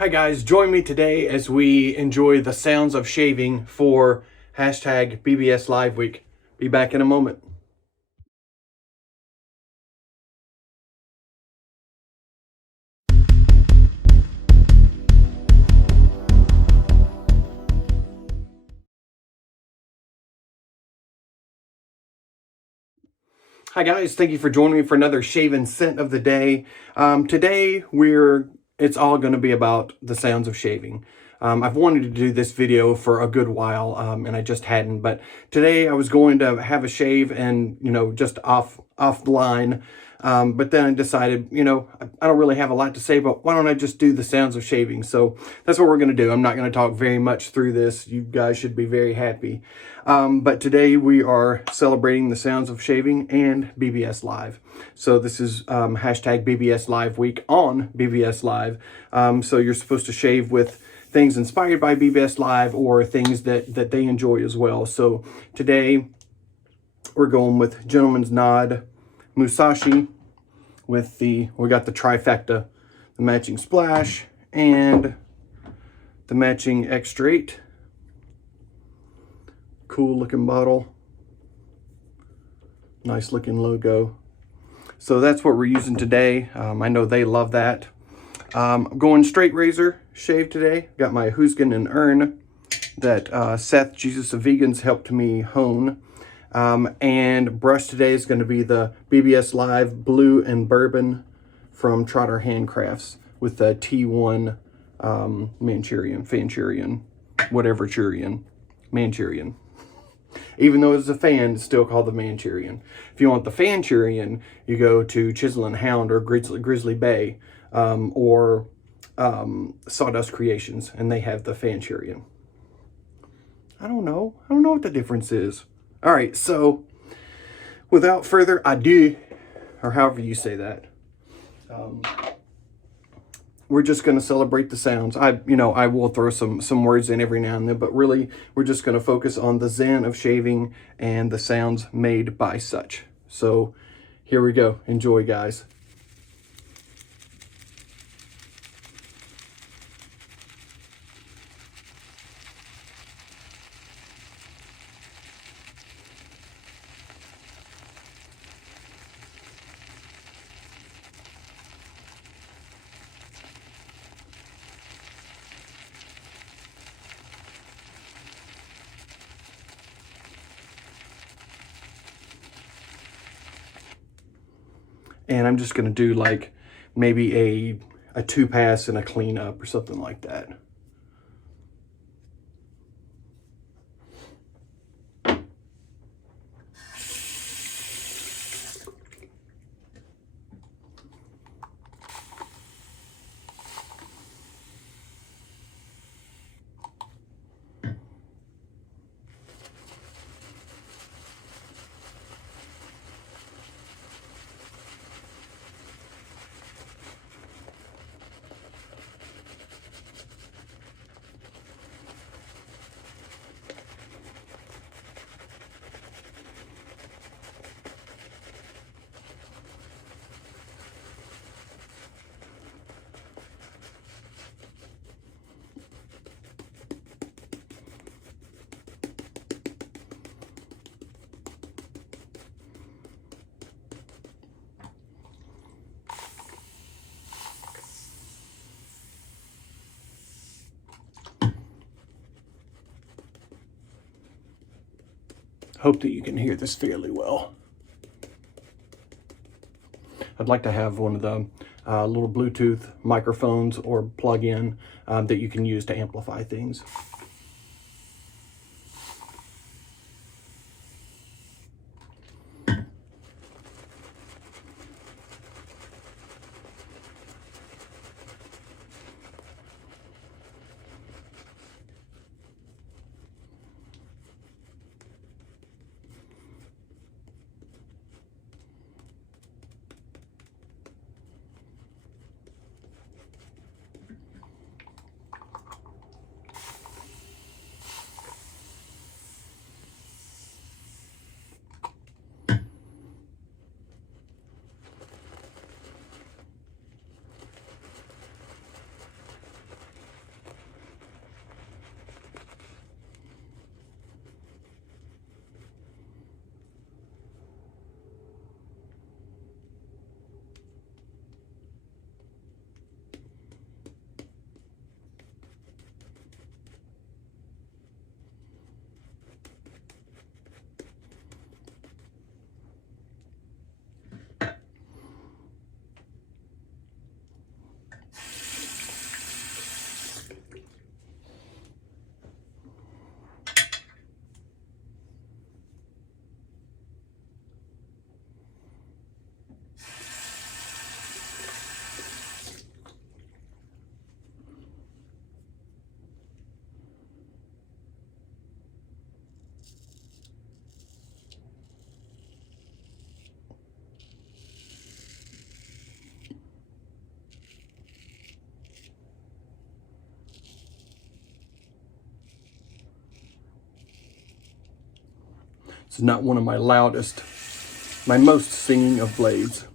Hi guys, join me today as we enjoy the sounds of shaving for hashtag BBS Live Week. Be back in a moment. Hi guys, thank you for joining me for another shave and scent of the day. Today it's all going to be about the sounds of shaving. I've wanted to do this video for a good while, and I just hadn't. But today I was going to have a shave and just off the line. But then I decided, I don't really have a lot to say, but why don't I just do the sounds of shaving? So that's what we're going to do. I'm not going to talk very much through this. You guys should be very happy. But today we are celebrating the sounds of shaving and BBS Live. So this is hashtag BBS Live Week on BBS Live. So you're supposed to shave with things inspired by BBS Live or things that they enjoy as well. So today we're going with Gentleman's Nod Musashi with we got the trifecta, the matching splash and the matching X-Straight. Cool looking bottle. Nice looking logo. So that's what we're using today. I know they love that. Going straight razor shave today. Got my Huskin and Urn that Seth, Jesus of Vegans, helped me hone. And brush today is going to be the BBS Live Blue and Bourbon from Trotter Handcrafts with the T1 Manchurian, whatever Churian, Manchurian. Even though it's a fan, it's still called the Manchurian. If you want the Fanchurian, you go to Chisel and Hound or Grizzly Bay or Sawdust Creations, and they have the Fanchurian. I don't know what the difference is. All right, so without further ado, or however you say that, we're just going to celebrate the sounds. I will throw some words in every now and then, but really we're just going to focus on the zen of shaving and the sounds made by such. So here we go. Enjoy, guys. And I'm just going to do like maybe a 2-pass and a cleanup or something like that. Hope that you can hear this fairly well. I'd like to have one of the little Bluetooth microphones or plug-in that you can use to amplify things. It's not one of my loudest, my most singing of blades,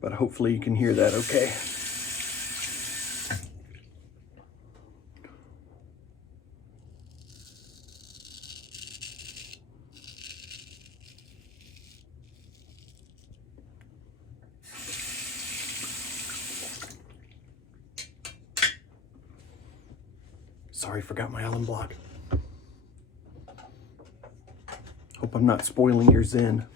but hopefully you can hear that okay. Sorry, forgot my Allen block. Hope I'm not spoiling your zen.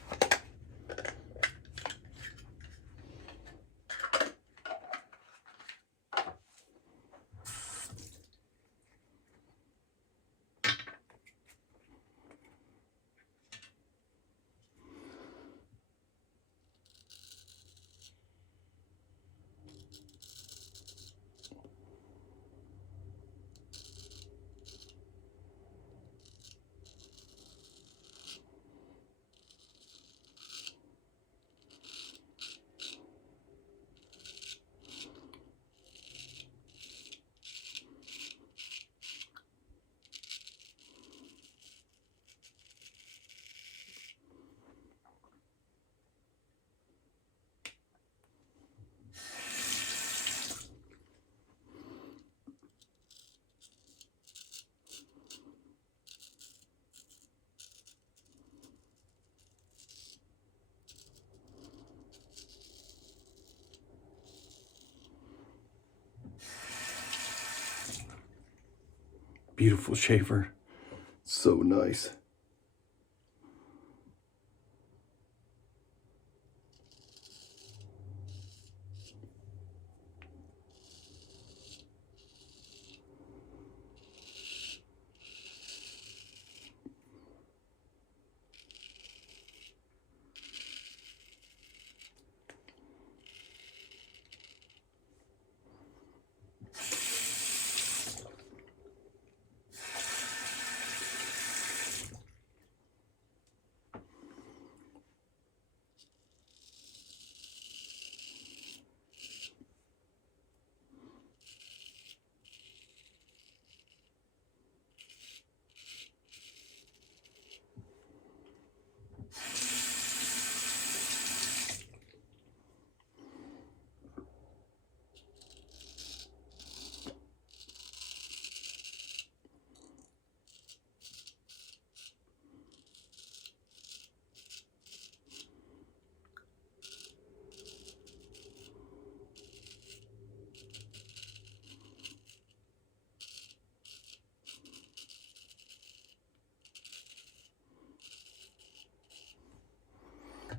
Beautiful shaver. So nice.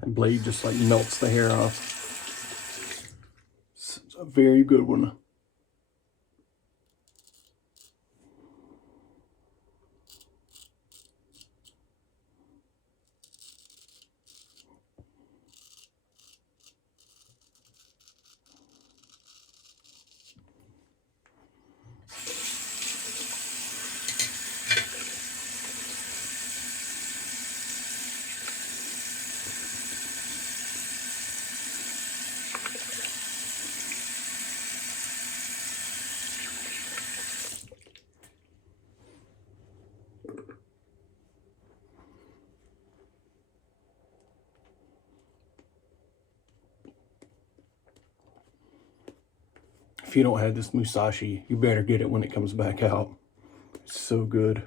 And blade just like melts the hair off. It's a very good one. If you don't have this Musashi, you better get it when it comes back out. It's so good.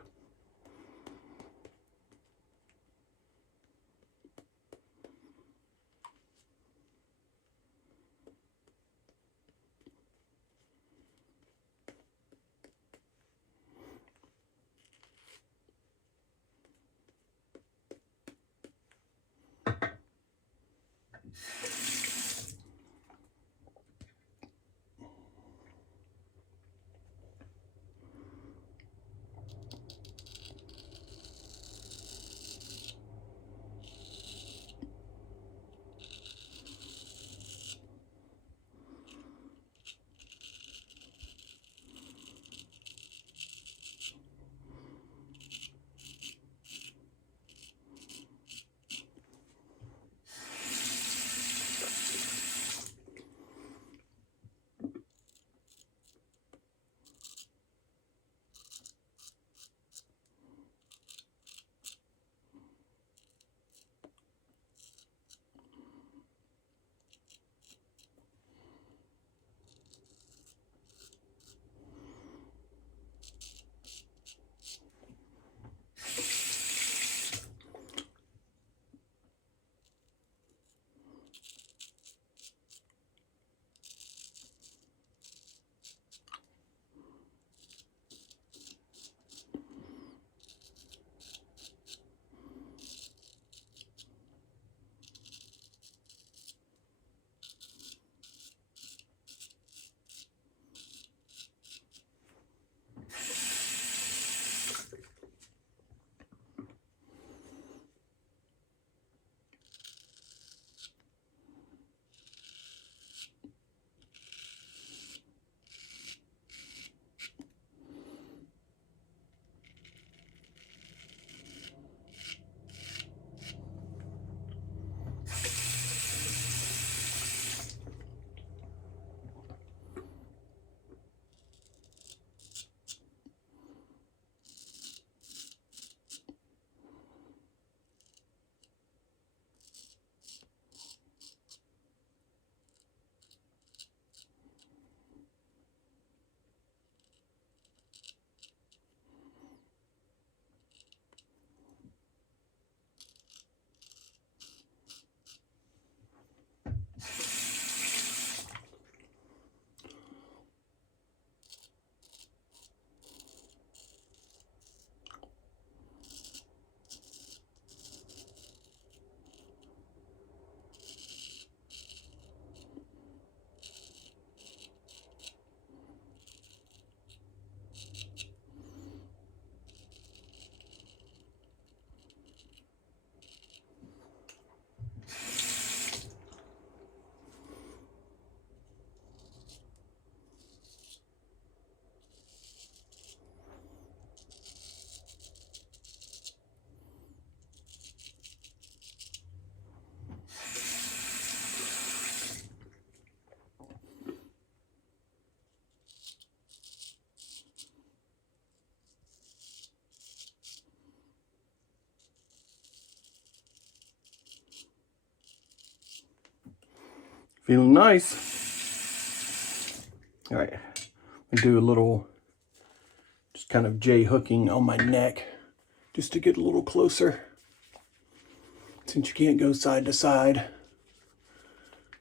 Feeling nice. All right, I do a little, just kind of J-hooking on my neck, just to get a little closer. Since you can't go side to side,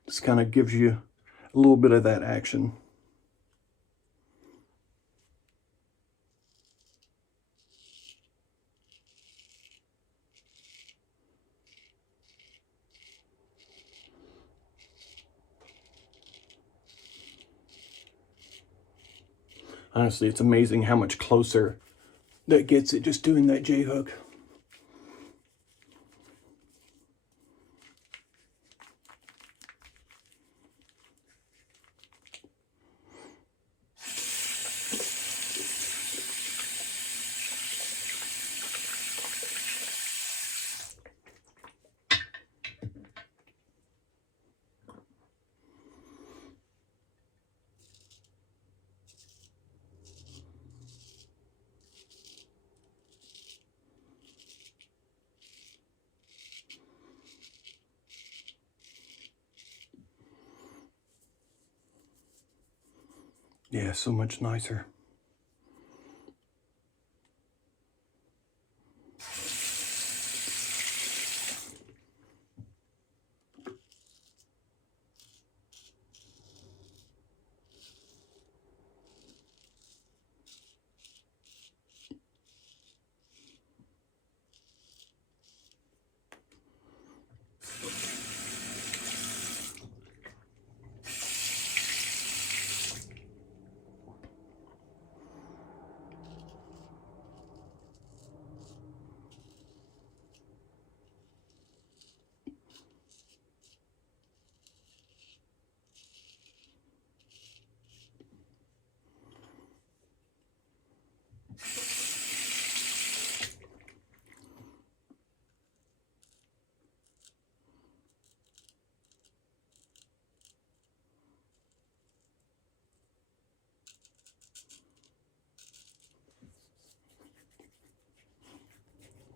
this kind of gives you a little bit of that action. Honestly, it's amazing how much closer that gets it just doing that J-hook. Yeah, so much nicer.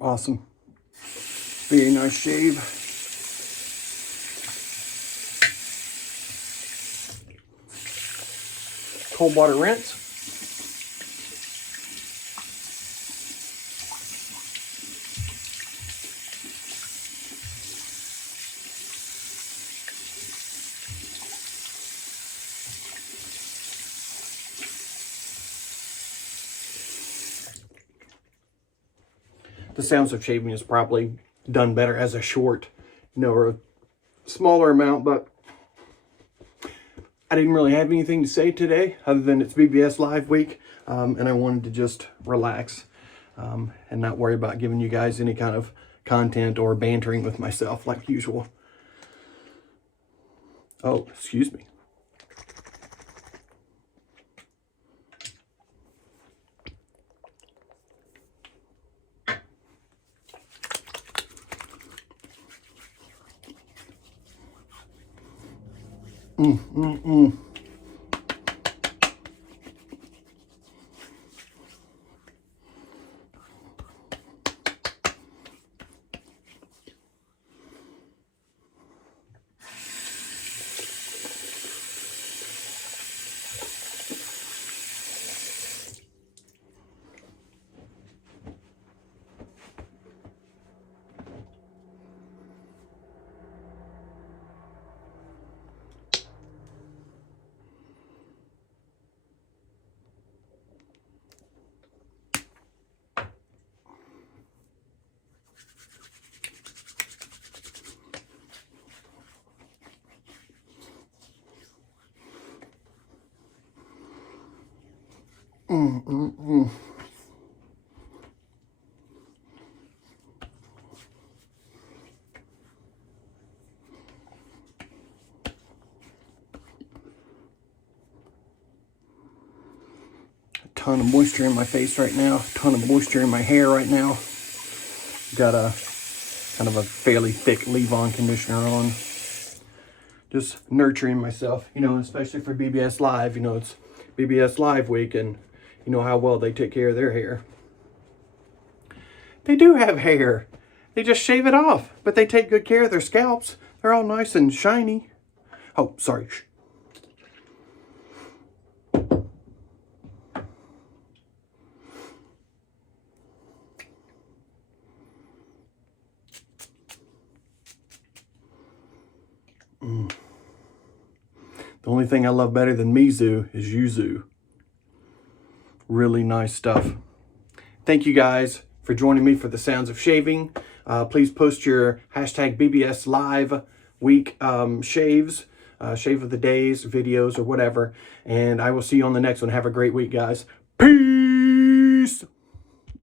Awesome. Very nice shave. Cold water rinse. The Sounds of Shaving is probably done better as a short, or a smaller amount, but I didn't really have anything to say today other than it's BBS Live week, and I wanted to just relax and not worry about giving you guys any kind of content or bantering with myself like usual. Oh, excuse me. Ton of moisture in my face right now, ton of moisture in my hair right now. Got a kind of a fairly thick leave-on conditioner on. Just nurturing myself, especially for BBS Live. It's BBS Live week, and you know how well they take care of their hair. They do have hair. They just shave it off, but they take good care of their scalps. They're all nice and shiny. Oh, sorry. The only thing I love better than miso is yuzu. Really nice stuff. Thank you guys for joining me for the Sounds of Shaving. Please post your hashtag BBS Live week shaves, shave of the days, videos, or whatever. And I will see you on the next one. Have a great week, guys. Peace!